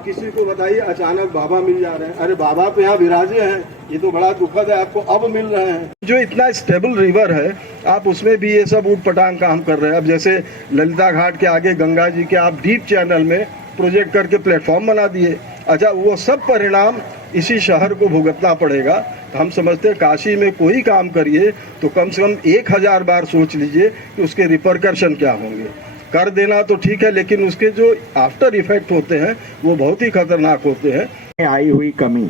आप किसी को बताइए अचानक बाबा मिल जा रहे हैं। अरे बाबा तो यहाँ विराजे हैं, ये तो बड़ा दुखद है, आपको अब मिल रहे हैं। जो इतना स्टेबल रिवर है, आप उसमें भी ये सब ऊट पटांग काम कर रहे हैं। अब जैसे ललिता घाट के आगे गंगा जी के आप डीप चैनल में प्रोजेक्ट करके प्लेटफॉर्म बना दिए। अच्छा, वो सब परिणाम इसी शहर को भुगतना पड़ेगा। तो हम समझते हैं काशी में कोई काम करिए तो कम से कम 1000 बार सोच लीजिए कि उसके रिपरकशन क्या होंगे। कर देना तो ठीक है, लेकिन उसके जो आफ्टर इफेक्ट होते हैं वो बहुत ही खतरनाक होते हैं। आई हुई कमी,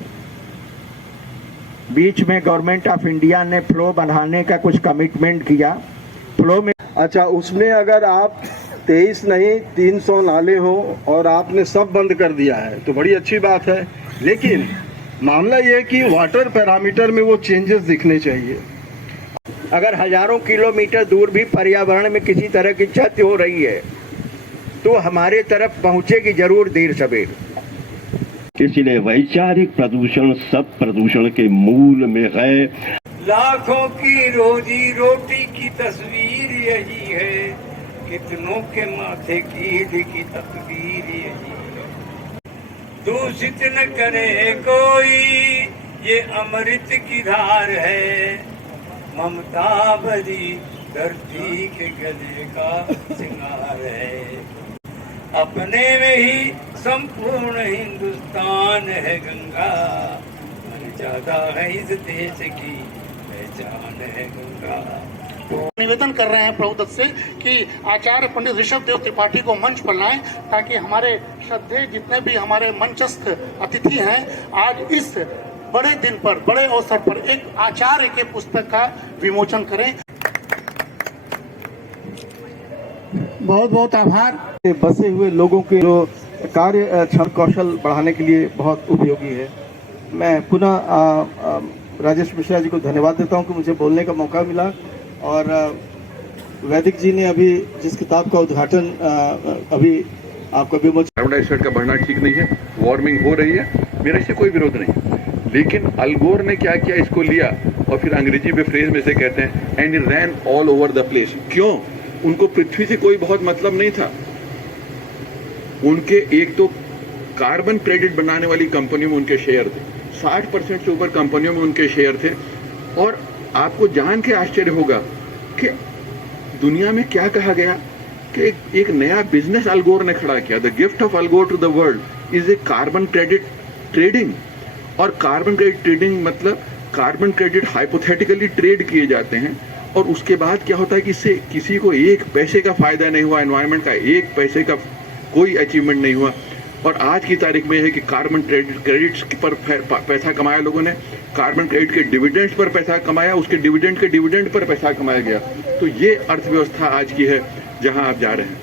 बीच में गवर्नमेंट ऑफ इंडिया ने फ्लो बढ़ाने का कुछ कमिटमेंट किया, फ्लो में अच्छा, उसमें अगर आप 23 नहीं 300 नाले हो और आपने सब बंद कर दिया है तो बड़ी अच्छी बात है, लेकिन मामला ये है कि वाटर पैरामीटर में वो चेंजेस दिखने चाहिए। अगर हजारों किलोमीटर दूर भी पर्यावरण में किसी तरह की क्षति हो रही है तो हमारे तरफ पहुंचेगी जरूर देर सवेर। इसलिए वैचारिक प्रदूषण सब प्रदूषण के मूल में है। लाखों की रोजी रोटी की तस्वीर यही है, कितनों के माथे की लिखी तकदीर यही है। दूषित न करे कोई ये अमृत की धार है, ममता भरी धरती के गले का सिंगार है। अपने में ही संपूर्ण हिंदुस्तान है गंगा, मन ज्यादा है इस देश की पहचान है गंगा। निवेदन कर रहे हैं प्रभुदत्त से कि आचार्य पंडित ऋषभ देव त्रिपाठी को मंच पर लाएं ताकि हमारे श्रद्धेय जितने भी हमारे मंचस्थ अतिथि हैं आज इस बड़े दिन पर, बड़े अवसर पर एक आचार्य के पुस्तक का विमोचन करें। बहुत बहुत आभार। बसे हुए लोगों के जो कार्य क्षमता कौशल बढ़ाने के लिए बहुत उपयोगी है। मैं पुनः राजेश मिश्रा जी को धन्यवाद देता हूं कि मुझे बोलने का मौका मिला। और वैदिक जी ने अभी जिस किताब का उद्घाटन अभी आपका विमोचन, कार्बन डाइऑक्साइड का बढ़ना ठीक नहीं है, वार्मिंग हो रही है, मेरा इससे कोई विरोध नहीं। लेकिन अल गोर ने क्या किया, इसको लिया और फिर अंग्रेजी में फ्रेज में से कहते हैं and it ran all over the place. क्यों? उनको पृथ्वी से कोई बहुत मतलब नहीं था। उनके एक तो कार्बन क्रेडिट बनाने वाली कंपनियों में उनके शेयर थे, 60% से ऊपर कंपनियों में उनके शेयर थे। और आपको जान के आश्चर्य होगा कि दुनिया में क्या कहा गया कि एक नया बिजनेस अल गोर ने खड़ा किया। The gift of Al Gore to the world is a carbon credit trading. और कार्बन क्रेडिट ट्रेडिंग मतलब कार्बन क्रेडिट हाइपोथेटिकली ट्रेड किए जाते हैं और उसके बाद क्या होता है कि इससे किसी को एक पैसे का फायदा नहीं हुआ, एनवायरनमेंट का एक पैसे का कोई अचीवमेंट नहीं हुआ। और आज की तारीख में है कि कार्बन क्रेडिट्स पर पैसा कमाया लोगों ने, कार्बन क्रेडिट के डिविडेंड्स पर पैसा कमाया, उसके डिविडेंड पर पैसा कमाया गया। तो ये अर्थव्यवस्था आज की है जहां आप जा रहे हैं।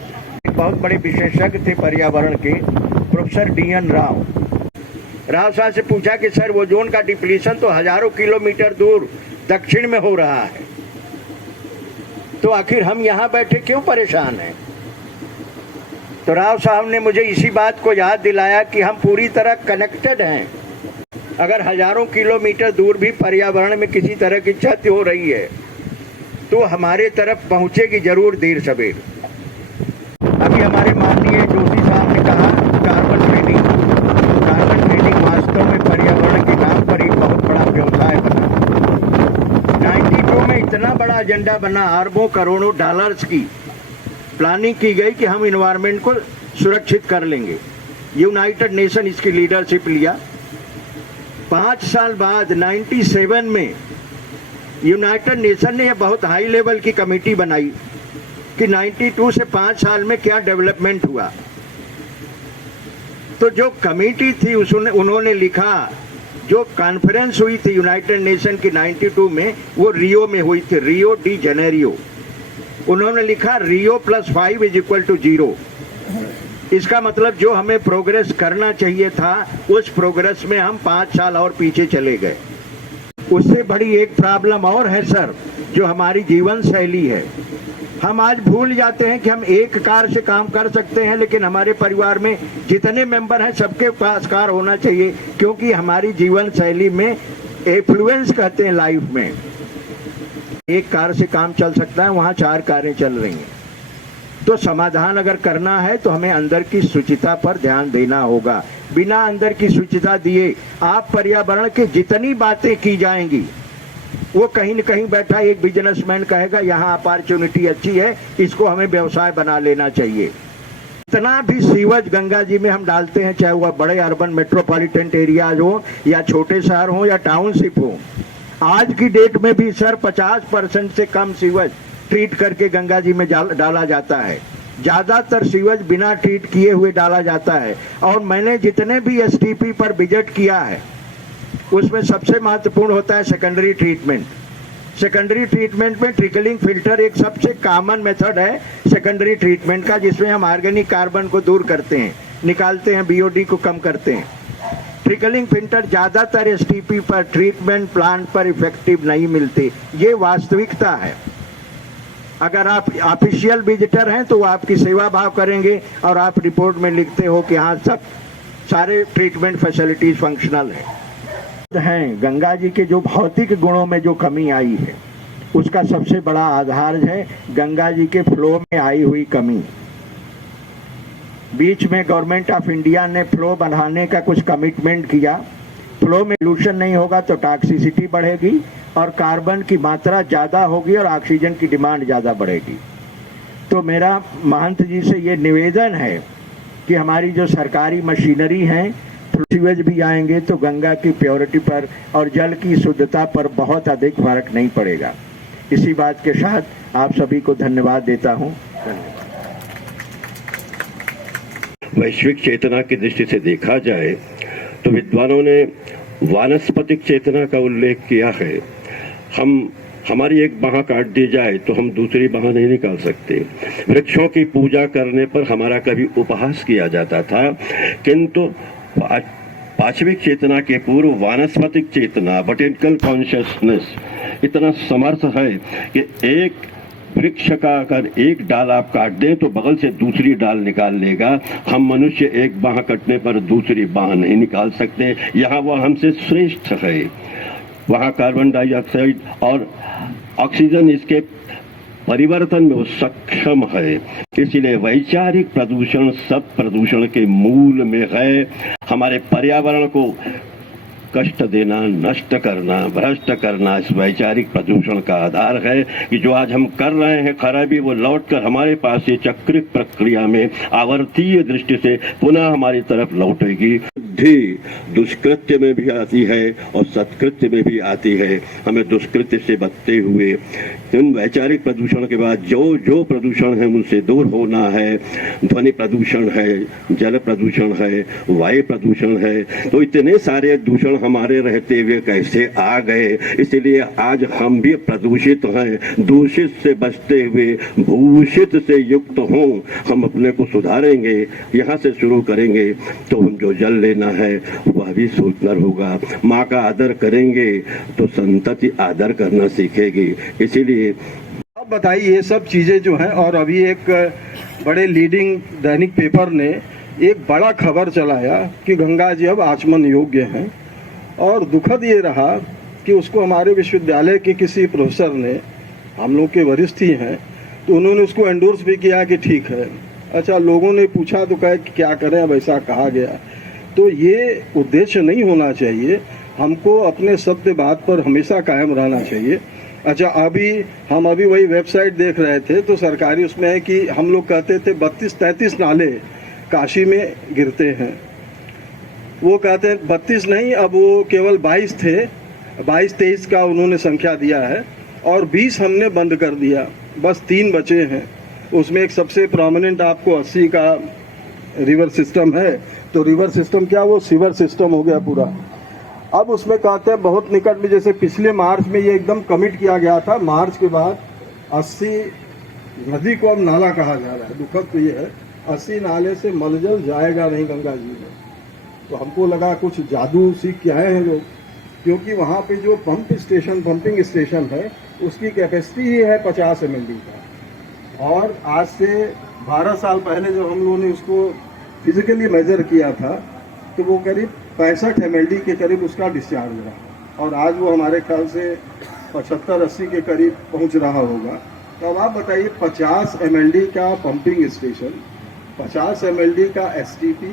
बहुत बड़े विशेषज्ञ थे पर्यावरण के, प्रोफेसर DN राव साहब से पूछा कि सर वो जोन का डिप्लीशन तो हजारों किलोमीटर दूर दक्षिण में हो रहा है, तो आखिर हम यहाँ बैठे क्यों परेशान हैं? तो राव साहब ने मुझे इसी बात को याद दिलाया कि हम पूरी तरह कनेक्टेड हैं। अगर हजारों किलोमीटर दूर भी पर्यावरण में किसी तरह की क्षति हो रही है तो हमारे तरफ पहुंचेगी जरूर देर सवेर। अभी हमारे माननीय जोशी साहब ने कहा कार्बन ट्रेडिंग वास्तव में पर्यावरण के नाम पर एक बहुत बड़ा व्यवसाय बना। 92 में इतना बड़ा एजेंडा बना, अरबों करोड़ों डॉलर्स की प्लानिंग की गई कि हम इन्वायरमेंट को सुरक्षित कर लेंगे। यूनाइटेड नेशन इसकी लीडरशिप लिया। 5 साल बाद 97 में यूनाइटेड नेशन ने यह बहुत हाई लेवल की कमेटी बनाई कि 92 से 5 साल में क्या डेवलपमेंट हुआ। तो जो कमेटी थी उन्होंने लिखा, जो कॉन्फ्रेंस हुई थी यूनाइटेड नेशन की 92 में, वो रियो में हुई थी, रियो डी जेनेरियो। उन्होंने लिखा रियो +5 = 0। इसका मतलब जो हमें प्रोग्रेस करना चाहिए था उस प्रोग्रेस में हम 5 साल और पीछे चले गए। उससे बड़ी एक प्रॉब्लम और है सर, जो हमारी जीवन शैली है। हम आज भूल जाते हैं कि हम एक कार से काम कर सकते हैं, लेकिन हमारे परिवार में जितने मेंबर हैं सबके पास कार होना चाहिए, क्योंकि हमारी जीवन शैली में एफ्लुएंस कहते हैं लाइफ में। एक कार से काम चल सकता है, वहां 4 कारें चल रही हैं। तो समाधान अगर करना है तो हमें अंदर की शुचिता पर ध्यान देना होगा। बिना अंदर की सूचना दिए आप पर्यावरण की जितनी बातें की जाएंगी, वो कहीं न कहीं बैठा एक बिजनेसमैन कहेगा यहाँ अपॉर्चुनिटी अच्छी है, इसको हमें व्यवसाय बना लेना चाहिए। इतना भी सीवज गंगा जी में हम डालते हैं, चाहे वह बड़े अर्बन मेट्रोपॉलिटन एरियाज हो या छोटे शहर हो या टाउनशिप हो, आज की डेट में भी सर 50% से कम सीवज ट्रीट करके गंगा जी में डाला जाता है। ज्यादातर सीवज बिना ट्रीट किए हुए डाला जाता है। और मैंने जितने भी एसटीपी पर विजिट किया है, उसमें सबसे महत्वपूर्ण होता है सेकेंडरी ट्रीटमेंट। सेकेंडरी ट्रीटमेंट में ट्रिकलिंग फिल्टर एक सबसे कॉमन मेथड है सेकेंडरी ट्रीटमेंट का, जिसमें हम ऑर्गेनिक कार्बन को दूर करते हैं, निकालते हैं, बीओडी को कम करते हैं। ट्रिकलिंग फिल्टर ज्यादातर एसटीपी पर ट्रीटमेंट प्लांट पर इफेक्टिव नहीं मिलते, ये वास्तविकता है। अगर आप ऑफिशियल विजिटर हैं तो वो आपकी सेवा भाव करेंगे और आप रिपोर्ट में लिखते हो कि हाँ सब सारे ट्रीटमेंट फैसिलिटीज फंक्शनल हैं। गंगा जी के जो भौतिक गुणों में जो कमी आई है, उसका सबसे बड़ा आधार है गंगा जी के फ्लो में आई हुई कमी। बीच में गवर्नमेंट ऑफ इंडिया ने फ्लो बढ़ाने का कुछ कमिटमेंट किया। फ्लो में पोल्यूशन नहीं होगा तो टॉक्सिसिटी बढ़ेगी और कार्बन की मात्रा ज़्यादा होगी और ऑक्सीजन की डिमांड ज़्यादा बढ़ेगी। तो मेरा महंत जी से ये निवेदन है कि हमारी जो सरकारी मशीनरी हैं, सीवेज भी आएंगे तो गंगा की प्योरिटी पर और जल की शुद्धता पर बहुत अधिक फर्क नहीं पड़ेगा। इसी बात के साथ आप सभी को धन्यवाद देता हूँ। धन्यवाद। वैश्विक चेतना की दृष्टि से देखा जाए तो विद्वानों ने वानस्पतिक चेतना का उल्लेख किया है। हमारी एक बाह काट दी जाए तो हम दूसरी बाह नहीं निकाल सकते। वृक्षों की पूजा करने पर हमारा कभी उपहास किया जाता था, किंतु पाश्विक चेतना के पूर्व वानस्पतिक चेतना, बॉटनिकल कॉन्शियसनेस इतना समर्थ है कि एक वृक्ष का अगर एक डाल आप काट दें तो बगल से दूसरी डाल निकाल लेगा। हम मनुष्य एक बाह कटने पर दूसरी बाह नहीं निकाल सकते। यहाँ वह हमसे श्रेष्ठ है। वहाँ कार्बन डाइऑक्साइड और ऑक्सीजन इसके परिवर्तन में वो सक्षम है। इसलिए वैचारिक प्रदूषण सब प्रदूषण के मूल में है। हमारे पर्यावरण को कष्ट देना, नष्ट करना, भ्रष्ट करना इस वैचारिक प्रदूषण का आधार है कि जो आज हम कर रहे हैं खराबी, वो लौटकर हमारे पास ये चक्रिक प्रक्रिया में आवर्तीय दृष्टि से पुनः हमारी तरफ लौटेगी। बुद्धि दुष्कृत्य में भी आती है और सत्कृत्य में भी आती है। हमें दुष्कृत्य से बचते हुए इन वैचारिक प्रदूषण के बाद जो प्रदूषण है उनसे दूर होना है। ध्वनि प्रदूषण है, जल प्रदूषण है, वायु प्रदूषण है। तो इतने सारे दूषण हमारे रहते हुए कैसे आ गए? इसलिए आज हम भी प्रदूषित हैं। दूषित से बचते हुए भूषित से युक्त हों, हम अपने को सुधारेंगे, यहाँ से शुरू करेंगे तो हम जो जल लेना है वह भी सुंदर होगा। माँ का आदर करेंगे तो संतति आदर करना सीखेगी। इसीलिए अब बताइए ये सब चीजें जो हैं। और अभी एक बड़े लीडिंग दैनिक पेपर ने एक बड़ा खबर चलाया कि गंगा जी अब आचमन योग्य हैं। और दुखद ये रहा कि उसको हमारे विश्वविद्यालय के किसी प्रोफेसर ने, हम लोग के वरिष्ठ ही हैं, तो उन्होंने उसको एंडोर्स भी किया कि ठीक है। अच्छा, लोगों ने पूछा तो कहे कि क्या करें, अब ऐसा कहा गया। तो ये उद्देश्य नहीं होना चाहिए। हमको अपने सत्य बात पर हमेशा कायम रहना चाहिए। अच्छा, हम अभी वही वेबसाइट देख रहे थे तो सरकारी उसमें है कि हम लोग कहते थे 32-33 नाले काशी में गिरते हैं। वो कहते हैं 32 नहीं, अब वो केवल 22 थे। 22-23 का उन्होंने संख्या दिया है और 20 हमने बंद कर दिया। बस 3 बचे हैं। उसमें एक सबसे प्रोमिनेंट आपको 80 का रिवर सिस्टम है। तो रिवर सिस्टम क्या, वो सीवर सिस्टम हो गया पूरा। अब उसमें कहते हैं बहुत निकट में, जैसे पिछले मार्च में ये एकदम कमिट किया गया था, मार्च के बाद 80 नदी को अब नाला कहा जा रहा है। दुखद तो ये है 80 नाले से मलजल जाएगा नहीं गंगा जी में। तो हमको लगा कुछ जादू सीख के आए हैं लोग, क्योंकि वहाँ पे जो पंपिंग स्टेशन है उसकी कैपेसिटी ही है 50 MLD का। और आज से 12 साल पहले जब हम लोगों ने उसको फिजिकली मेजर किया था तो वो करीब 65 MLD के करीब उसका डिस्चार्ज रहा। और आज वो हमारे ख्याल से 75-80 के करीब पहुँच रहा होगा। तो अब आप बताइए 50 MLD का पंपिंग स्टेशन, 50 MLD का STP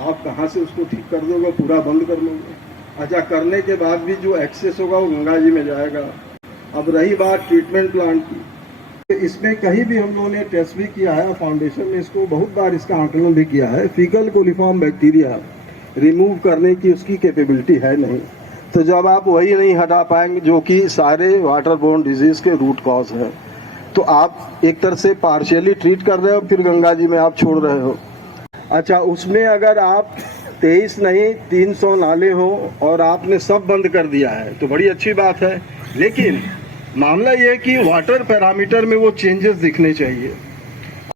आप कहाँ से उसको ठीक कर दोगे, पूरा बंद कर लोगे? अच्छा, करने के बाद भी जो एक्सेस होगा वो गंगा जी में जाएगा। अब रही बात ट्रीटमेंट प्लांट की, तो इसमें कहीं भी हम लोगों ने टेस्ट भी किया है, फाउंडेशन में इसको बहुत बार इसका आकलन भी किया है, फीकल कोलिफॉर्म बैक्टीरिया रिमूव करने की उसकी कैपेबिलिटी है नहीं। तो जब आप वही नहीं हटा पाएंगे जो कि सारे वाटर बोर्न डिजीज के रूट कॉज है, तो आप एक तरह से पार्शियली ट्रीट कर रहे हो, फिर गंगा जी में आप छोड़ रहे हो। अच्छा, उसमें अगर आप 23 नहीं 300 नाले हो और आपने सब बंद कर दिया है तो बड़ी अच्छी बात है, लेकिन मामला ये है कि वाटर पैरामीटर में वो चेंजेस दिखने चाहिए।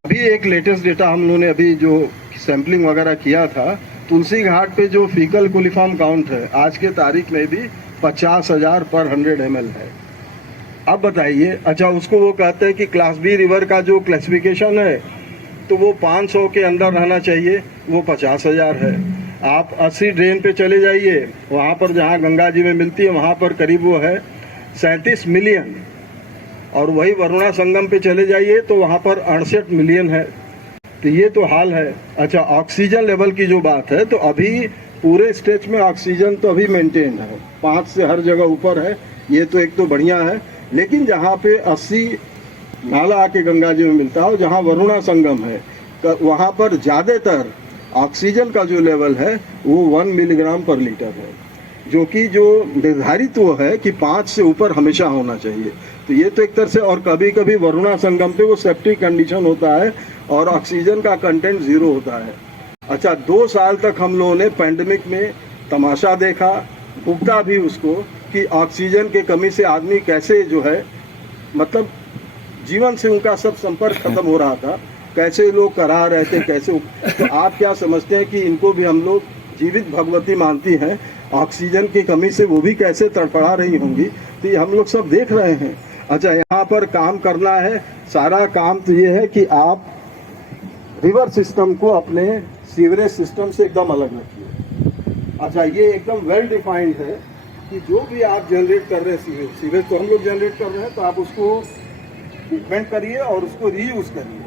अभी एक लेटेस्ट डेटा हम लोगों ने अभी जो सैंपलिंग वगैरह किया था, तुलसी घाट पे जो फीकल कोलिफॉर्म काउंट है आज के तारीख में भी 50,000 पर 100 ml है। अब बताइए, अच्छा उसको वो कहते हैं कि क्लास बी रिवर का जो क्लासिफिकेशन है तो वो 500 के अंदर रहना चाहिए, वो 50,000 है। आप 80 ड्रेन पे चले जाइए, वहाँ पर जहाँ गंगा जी में मिलती है वहाँ पर करीब वो है 37 मिलियन, और वही वरुणा संगम पे चले जाइए तो वहाँ पर 68 मिलियन है। तो ये तो हाल है। अच्छा, ऑक्सीजन लेवल की जो बात है, तो अभी पूरे स्टेट में ऑक्सीजन तो अभी मेंटेन है, 5 से हर जगह ऊपर है, ये तो एक तो बढ़िया है। लेकिन जहाँ पे 80 नाला आके गंगा जी में मिलता है, जहाँ वरुणा संगम है, वहाँ पर ज़्यादातर ऑक्सीजन का जो लेवल है वो 1 मिलीग्राम पर लीटर है, जो कि जो निर्धारित वो है कि 5 से ऊपर हमेशा होना चाहिए। तो ये तो एक तरह से, और कभी कभी वरुणा संगम पे वो सेफ्टी कंडीशन होता है और ऑक्सीजन का कंटेंट 0 होता है। अच्छा, 2 साल तक हम लोगों ने पैंडेमिक में तमाशा देखा, भुगता भी उसको, कि ऑक्सीजन के कमी से आदमी कैसे जो है, मतलब जीवन से उनका सब संपर्क खत्म हो रहा था, कैसे लोग करा रहे थे, कैसे। तो आप क्या समझते हैं कि इनको भी हम लोग जीवित भगवती मानती हैं, ऑक्सीजन की कमी से वो भी कैसे तड़पड़ा रही होंगी, तो ये हम लोग सब देख रहे हैं। अच्छा, यहाँ पर काम करना है, सारा काम तो ये है कि आप रिवर सिस्टम को अपने सीवरेज सिस्टम से एकदम अलग रखिए। अच्छा, ये एकदम वेल डिफाइंड है कि जो भी आप जनरेट कर रहे हैं सीवेज तो हम लोग जनरेट कर रहे हैं, तो आप उसको ट्रीटमेंट करिए और उसको रीयूज करिए।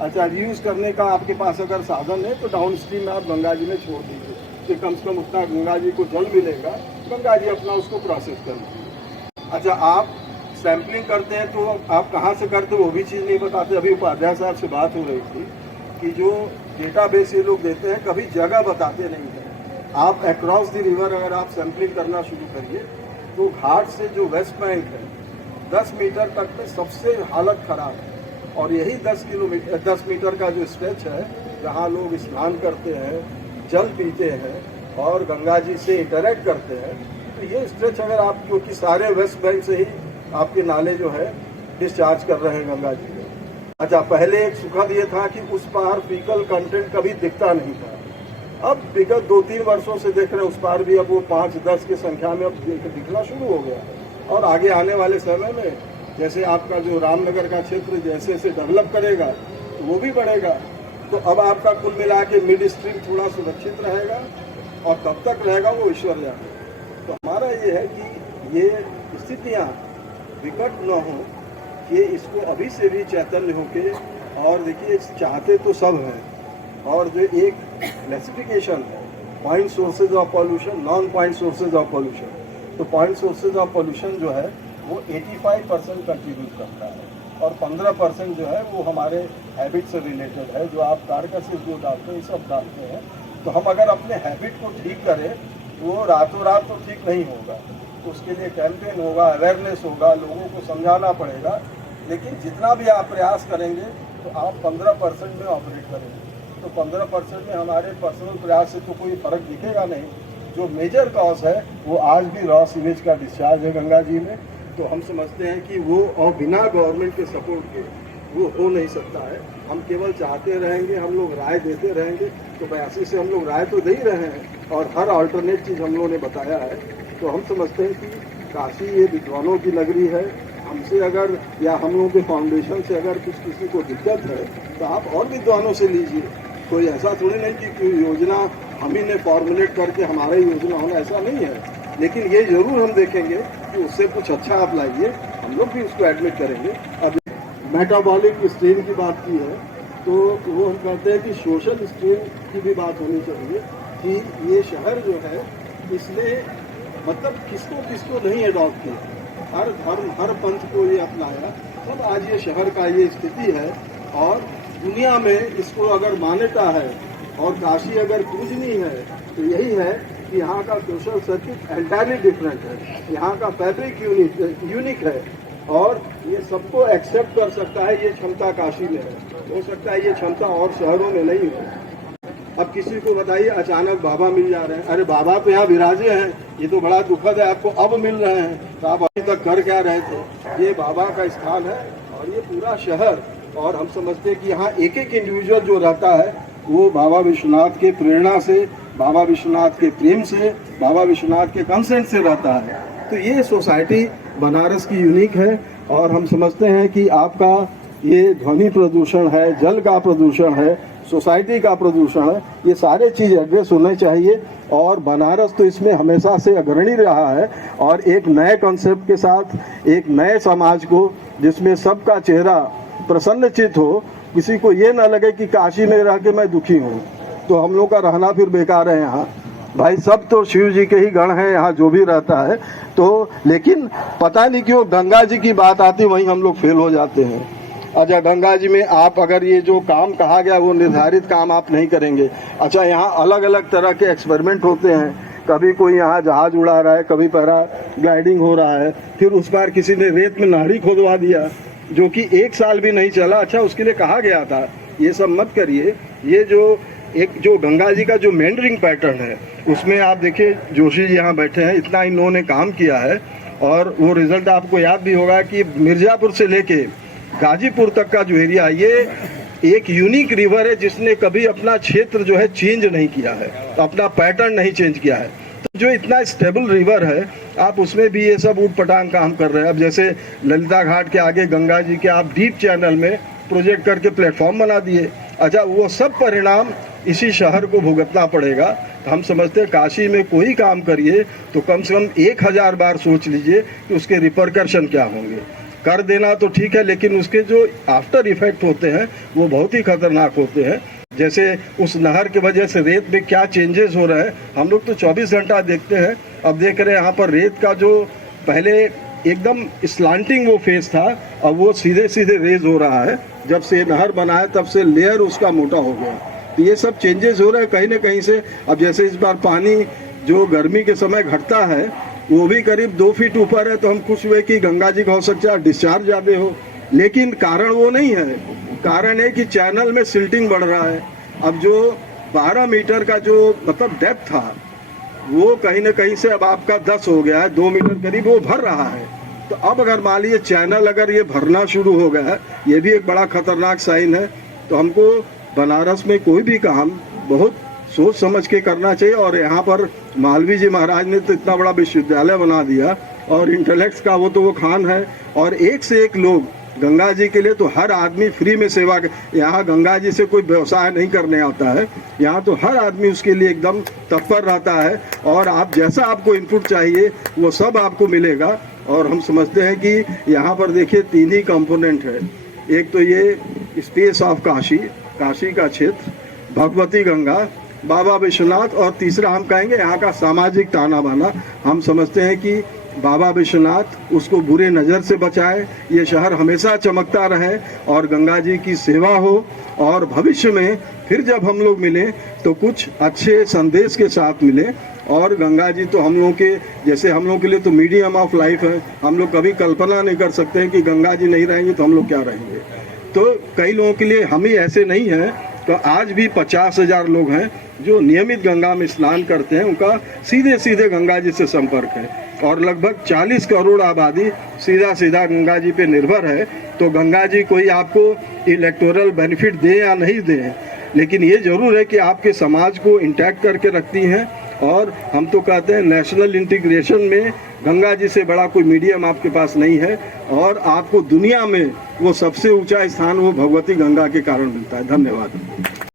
अच्छा, रीयूज करने का आपके पास अगर साधन है तो डाउन स्ट्रीम में आप गंगा जी में छोड़ दीजिए, तो कम से कम उतना गंगा जी को जल मिलेगा, गंगा जी अपना उसको प्रोसेस कर लीजिए। अच्छा, आप सैंपलिंग करते हैं तो आप कहाँ से करते हो वो भी चीज़ नहीं बताते। अभी उपाध्याय साहब से बात हो रही थी कि जो डेटाबेस ये लोग देते हैं कभी जगह बताते नहीं हैं। आप अक्रॉस द रिवर अगर आप सैंपलिंग करना शुरू करिए तो घाट से जो वेस्ट बैंक है 10 मीटर तक में सबसे हालत खराब है, और यही 10 मीटर का जो स्ट्रेच है जहाँ लोग स्नान करते हैं, जल पीते हैं और गंगा जी से इंटरेक्ट करते हैं, तो ये स्ट्रेच अगर आप, क्योंकि सारे वेस्ट बैंक से ही आपके नाले जो है डिस्चार्ज कर रहे हैं गंगा जी में। अच्छा, पहले एक सुखद ये था कि उस पार फीकल कंटेंट कभी दिखता नहीं था, अब विगत 2-3 वर्षों से देख रहे हैं उस पार भी अब वो 5-10 की संख्या में अब दिखना शुरू हो गया। और आगे आने वाले समय में जैसे आपका जो रामनगर का क्षेत्र जैसे जैसे डेवलप करेगा तो वो भी बढ़ेगा, तो अब आपका कुल मिला के मिड स्ट्रीम थोड़ा सुरक्षित रहेगा, और कब तक रहेगा वो ईश्वर जाने। तो हमारा ये है कि ये स्थितियाँ विकट न हो, ये इसको अभी से भी चैतन्य होके, और देखिए चाहते तो सब हैं, और जो एक क्लासिफिकेशन है point sources of pollution, non point sources of pollution, तो पॉइंट सोर्सेज ऑफ पॉल्यूशन जो है वो 85% कंट्रीब्यूट करता है, और 15% जो है वो हमारे हैबिट से रिलेटेड है, जो आप कारकसेस जो डालते हैं, सब डालते हैं। तो हम अगर अपने हैबिट को ठीक करें वो रातों रात तो ठीक नहीं होगा, तो उसके लिए कैंपेन होगा, अवेयरनेस होगा, लोगों को समझाना पड़ेगा। लेकिन जितना भी आप प्रयास करेंगे तो आप 15% में ऑपरेट करेंगे, तो 15% में हमारे पर्सनल प्रयास से तो कोई फर्क दिखेगा नहीं। जो मेजर कॉज है वो आज भी रॉ सीवेज का डिस्चार्ज है गंगा जी में, तो हम समझते हैं कि वो और बिना गवर्नमेंट के सपोर्ट के वो हो नहीं सकता है। हम केवल चाहते रहेंगे, हम लोग राय देते रहेंगे, तो 82 से हम लोग राय तो दे ही रहे हैं और हर अल्टरनेट चीज़ हम लोगों ने बताया है। तो हम समझते हैं कि काशी ये विद्वानों की नगरी है, हमसे अगर या हम लोगों के फाउंडेशन से अगर कुछ किसी को दिक्कत है तो आप और विद्वानों से लीजिए। कोई ऐसा थोड़ी नहीं कि योजना हम ही ने फॉर्मुलेट करके हमारा ही योजना होना, ऐसा नहीं है। लेकिन ये जरूर हम देखेंगे कि उससे कुछ अच्छा आप लाइए, हम लोग भी उसको एडमिट करेंगे। अब मेटाबॉलिक स्ट्रेन की बात की है तो वो हम कहते हैं कि सोशल स्ट्रेन की भी बात होनी चाहिए। कि ये शहर जो है इसने मतलब किसको नहीं अडॉप्ट किया, हर धर्म हर पंथ को ये अपनाया, तब आज ये शहर का ये स्थिति है। और दुनिया में इसको अगर मान्यता है और काशी अगर पूजनीय है तो यही है कि यहाँ का सोशल सर्किट एंटायरली डिफरेंट है, यहाँ का फैब्रिक यूनिक है और ये सबको एक्सेप्ट कर सकता है। ये क्षमता काशी में है, हो सकता है ये क्षमता और शहरों में नहीं है। अब किसी को बताइए अचानक बाबा मिल जा रहे हैं, अरे बाबा तो यहाँ विराजे हैं, ये तो बड़ा दुखद है, आपको अब मिल रहे हैं, तो आप अभी तक कर क्या रहे थे। ये बाबा का स्थान है और ये पूरा शहर, और हम समझते हैं कि यहाँ एक एक इंडिविजुअल जो रहता है वो बाबा विश्वनाथ के प्रेरणा से, बाबा विश्वनाथ के प्रेम से, बाबा विश्वनाथ के कंसेंट से रहता है। तो ये सोसाइटी बनारस की यूनिक है और हम समझते हैं कि आपका ये ध्वनि प्रदूषण है, जल का प्रदूषण है, सोसाइटी का प्रदूषण है, ये सारे चीज़ एड्रेस होने चाहिए। और बनारस तो इसमें हमेशा से अग्रणी रहा है और एक नए कॉन्सेप्ट के साथ एक नए समाज को जिसमें सबका चेहरा प्रसन्नचित हो, किसी को ये ना लगे कि काशी में रह के मैं दुखी हूँ, तो हम लोग का रहना फिर बेकार है यहाँ। भाई सब तो शिव जी के ही गण हैं यहाँ जो भी रहता है, तो लेकिन पता नहीं क्यों गंगा जी की बात आती वहीं हम लोग फेल हो जाते हैं। अच्छा, गंगा जी में आप अगर ये जो काम कहा गया वो निर्धारित काम आप नहीं करेंगे। अच्छा, यहाँ अलग अलग तरह के एक्सपेरिमेंट होते हैं, कभी कोई यहाँ जहाज उड़ा रहा है, कभी पैरा ग्लाइडिंग हो रहा है, फिर उस बार किसी ने रेत में नहरी खोदवा दिया जो कि 1 साल भी नहीं चला। अच्छा, उसके लिए कहा गया था ये सब मत करिए। ये जो गंगा जी का जो मेंडरिंग पैटर्न है उसमें आप देखिए जोशी जी यहाँ बैठे हैं, इतना इन्होंने काम किया है और वो रिजल्ट आपको याद भी होगा कि मिर्ज़ापुर से लेके गाजीपुर तक का जो एरिया, ये एक यूनिक रिवर है जिसने कभी अपना क्षेत्र जो है चेंज नहीं किया है, तो अपना पैटर्न नहीं चेंज किया है। तो जो इतना स्टेबल रिवर है आप उसमें भी ये सब ऊट पटांग काम कर रहे हैं। अब जैसे ललिता घाट के आगे गंगा जी के आप डीप चैनल में प्रोजेक्ट करके प्लेटफॉर्म बना दिए। अच्छा, वो सब परिणाम इसी शहर को भुगतना पड़ेगा। तो हम समझते हैं काशी में कोई काम करिए तो कम से कम 1000 बार सोच लीजिए कि उसके रिपरकर्शन क्या होंगे। कर देना तो ठीक है, लेकिन उसके जो आफ्टर इफेक्ट होते हैं वो बहुत ही खतरनाक होते हैं। जैसे उस नहर की वजह से रेत में क्या चेंजेस हो रहे हैं, हम लोग तो 24 घंटा देखते हैं। अब देख रहे हैं यहाँ पर रेत का जो पहले एकदम स्लांटिंग वो फेस था, अब वो सीधे सीधे रेज हो रहा है। जब से नहर बना है तब से लेयर उसका मोटा हो गया। तो ये सब चेंजेस हो रहे हैं कहीं ना कहीं से। अब जैसे इस बार पानी जो गर्मी के समय घटता है वो भी करीब 2 फीट ऊपर है, तो हम खुश हुए कि गंगा जी का हो सकता है डिस्चार्ज ज़्यादा हो, लेकिन कारण वो नहीं है। कारण है कि चैनल में सिल्टिंग बढ़ रहा है। अब जो 12 मीटर का जो मतलब डेप्थ था वो कहीं ना कहीं से अब आपका 10 हो गया है, 2 मीटर करीब वो भर रहा है। तो अब अगर मान लीजिए चैनल अगर ये भरना शुरू हो गया है, ये भी एक बड़ा खतरनाक साइन है। तो हमको बनारस में कोई भी काम बहुत सोच समझ के करना चाहिए। और यहाँ पर मालवीय जी महाराज ने तो इतना बड़ा विश्वविद्यालय बना दिया और इंटेलेक्ट्स का वो तो वो खान है, और एक से एक लोग गंगा जी के लिए तो हर आदमी फ्री में सेवा। यहाँ गंगा जी से कोई व्यवसाय नहीं करने आता है, यहाँ तो हर आदमी उसके लिए एकदम तत्पर रहता है और आप जैसा आपको इनपुट चाहिए वो सब आपको मिलेगा। और हम समझते हैं कि यहाँ पर देखिए 3 ही कंपोनेंट है। एक तो ये स्पेस ऑफ काशी, काशी का क्षेत्र, भगवती गंगा, बाबा विश्वनाथ, और तीसरा हम कहेंगे यहाँ का सामाजिक ताना बाना। हम समझते हैं कि बाबा विश्वनाथ उसको बुरे नज़र से बचाए, ये शहर हमेशा चमकता रहे और गंगा जी की सेवा हो, और भविष्य में फिर जब हम लोग मिलें तो कुछ अच्छे संदेश के साथ मिलें। और गंगा जी तो हम लोग के जैसे हम लोग के लिए तो मीडियम ऑफ लाइफ है। हम लोग कभी कल्पना नहीं कर सकते हैं कि गंगा जी नहीं रहेंगे तो हम लोग क्या रहेंगे। तो कई लोगों के लिए हम ही ऐसे नहीं हैं। तो आज भी 50,000 लोग हैं जो नियमित गंगा में स्नान करते हैं, उनका सीधे सीधे गंगा जी से संपर्क है, और लगभग 40 करोड़ आबादी सीधा सीधा गंगा जी पे निर्भर है। तो गंगा जी कोई आपको इलेक्टोरल बेनिफिट दे या नहीं दे, लेकिन ये जरूर है कि आपके समाज को इंटैक्ट करके रखती हैं। और हम तो कहते हैं नेशनल इंटीग्रेशन में गंगा जी से बड़ा कोई मीडियम आपके पास नहीं है, और आपको दुनिया में वो सबसे ऊंचा स्थान वो भगवती गंगा के कारण मिलता है। धन्यवाद।